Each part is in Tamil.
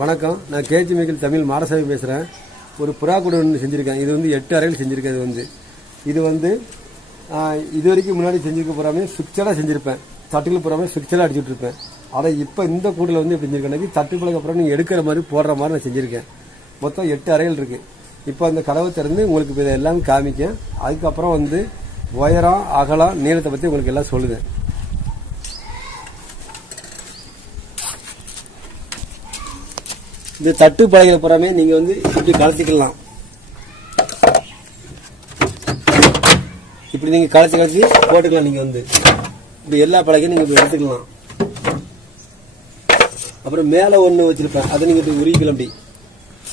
வணக்கம், நான் கேஜி மேக்கில் தமிழ் மாடசாமி பேசுகிறேன். ஒரு புறா கூடு ஒன்று செஞ்சுருக்கேன். இது வந்து 8 அறைகள் செஞ்சுருக்கேன். இது இது வரைக்கும் முன்னாடி செஞ்சுருக்க பூராமே ஃபிக்சடாக செஞ்சுருப்பேன். தட்டுகள் பூராமே ஃபிக்சடாக அடிச்சுட்டு இருப்பேன். அதை இப்போ இந்த கூடில் வந்து எப்படி செஞ்சுருக்கேன், தட்டுகளுக்கு அப்புறம் நீங்கள் எடுக்கிற மாதிரி போடுற மாதிரி நான் செஞ்சுருக்கேன். மொத்தம் 8 அறைகள் இருக்குது. இப்போ அந்த கதவை திறந்து உங்களுக்கு இப்போ இதை எல்லாம் காமிக்கேன். அதுக்கப்புறம் வந்து உயரம், அகலம், நீளத்தை பற்றி உங்களுக்கு எல்லாம் சொல்லுவேன். இந்த தட்டு பலகையில பூராமே நீங்க வந்து இப்படி கலத்திக்கலாம். இப்படி நீங்க கலத்தி போட்டுக்கலாம். நீங்க வந்து இப்படி எல்லா பலகையும் நீங்க இப்படி எடுத்துக்கலாம். அப்புறம் மேல ஒண்ணு வச்சிருப்பேன், அதை நீங்க இப்படி உருவிக்கலாம்.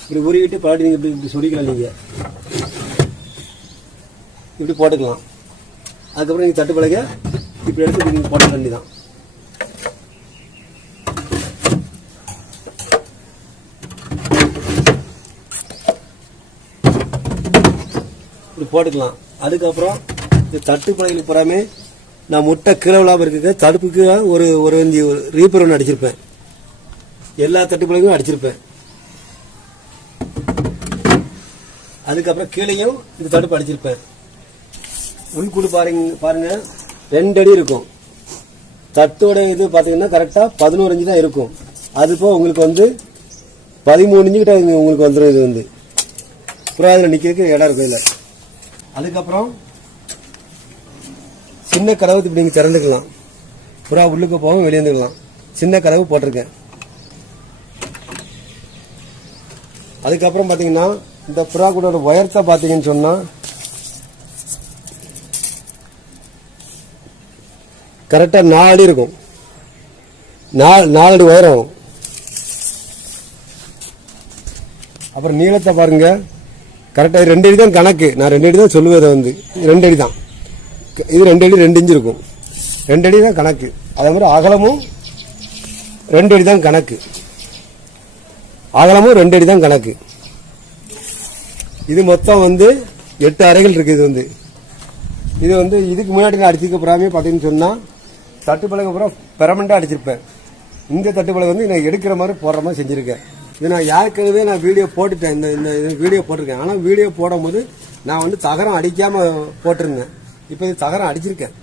இப்படி உருவிட்டு பழட்டி நீங்க இப்படி சொடிக்கலாம். நீங்க இப்படி போட்டுக்கலாம். அதுக்கப்புறம் நீங்க தட்டு பலகை இப்படி எடுத்து நீங்க போட்ட வேண்டியதான். இப்படி போட்டுக்கலாம். அதுக்கப்புறம் இந்த தட்டு பலகையில் பூராமே நான் முட்டை கீழே விழாம இருக்க தடுப்புக்கு ஒரு ரீப்பர் ஒன்று அடிச்சிருப்பேன். எல்லா தட்டு பலகையும் அடிச்சிருப்பேன். அதுக்கப்புறம் கீழையும் இந்த தடுப்பு அடிச்சிருப்பேன். உள்கூடு பாருங்க 2 அடி இருக்கும். தட்டோட இது பாத்தீங்கன்னா கரெக்டா 11 இன்ச்சு தான் இருக்கும். அது போக உங்களுக்கு வந்து 13 இன்ச்சு கிட்ட உங்களுக்கு வந்துடும். இது வந்து புறா அதில் நிக்கிறதுக்கு இடம் இருக்கும். இல்லை, அதுக்கப்புறம் சின்ன கதவு இப்படி நீங்க திறந்துக்கலாம். புறா உள்ளுக்கு போக வெளியே வந்துக்கலாம். சின்ன கதவு போட்டிருக்கேன். அதுக்கப்புறம் பாத்தீங்கன்னா இந்த புறா கூட உயரத்தை பாத்தீங்கன்னு சொன்னா கரெக்டா 4 அடி இருக்கும். 4 அடி உயரம். அப்புறம் நீளத்தை பாருங்க, கரெக்டாக 2 அடி தான் கணக்கு. நான் 2 அடி தான் சொல்லுவேன். வந்து 2 அடி தான். இது 2 அடி 2 இன்ச்சு இருக்கும். 2 அடி தான் கணக்கு. அதே மாதிரி அகலமும் 2 அடி தான் கணக்கு. அகலமும் 2 அடி தான் கணக்கு. இது மொத்தம் வந்து 8 அறைகள் இருக்கு. இது வந்து இதுக்கு முன்னாடி நான் அடிச்சிருக்க புறாமே பார்த்தீங்கன்னு சொன்னா தட்டு பலகை அப்புறம் பெர்மனண்டா அடிச்சிருப்பேன். இந்த தட்டு பலகை வந்து நான் எடுக்கிற மாதிரி போடுற மாதிரி செஞ்சிருக்கேன். இது நான் ஏற்கனவே வீடியோ போட்டுட்டேன். இந்த வீடியோ போட்டிருக்கேன். ஆனால் வீடியோ போடும் போது நான் வந்து தகரம் அடிக்காம போட்டிருந்தேன். இப்போ இது தகரம் அடிச்சிருக்கேன்.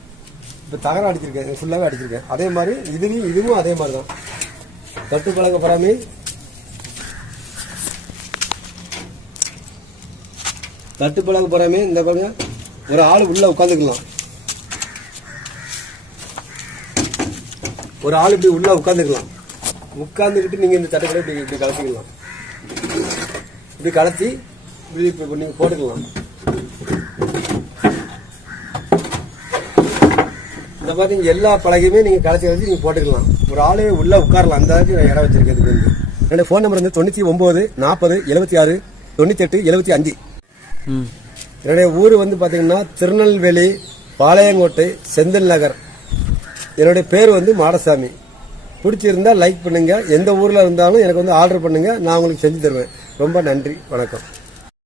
ஃபுல்லாவே அடிச்சிருக்கேன். அதே மாதிரி இதுவும் அதே மாதிரி தான். தட்டு பலகை புறாமே இந்த பாருங்க, ஒரு ஆள் உள்ள உட்காந்துக்கலாம். ஒரு ஆள் இப்படி உள்ள உட்காந்துக்கலாம். உட்கார்ந்துக்கிட்டு நீங்க இந்த தட்டுக்களை இப்படி கலத்திக்கலாம். இப்படி கலத்தி இப்படி நீங்க போட்டுக்கலாம். இந்த மாதிரி எல்லா பலகையுமே நீங்க கலத்தி வச்சு நீங்க போட்டுக்கலாம். ஒரு ஆளே உள்ள உட்காரலாம். அந்த அளவுக்கு இடம் வச்சிருக்கிறது. என்னோட போன் நம்பர் வந்து 99 40 76 98 75. என்னுடைய ஊர் வந்து பாத்தீங்கன்னா திருநெல்வேலி, பாளையங்கோட்டை, செந்தில் நகர். என்னுடைய பேர் வந்து மாடசாமி. பிடிச்சிருந்தா லைக் பண்ணுங்க. எந்த ஊர்ல இருந்தாலும் எனக்கு வந்து ஆர்டர் பண்ணுங்க. நான் உங்களுக்கு செஞ்சு தருவேன். ரொம்ப நன்றி, வணக்கம்.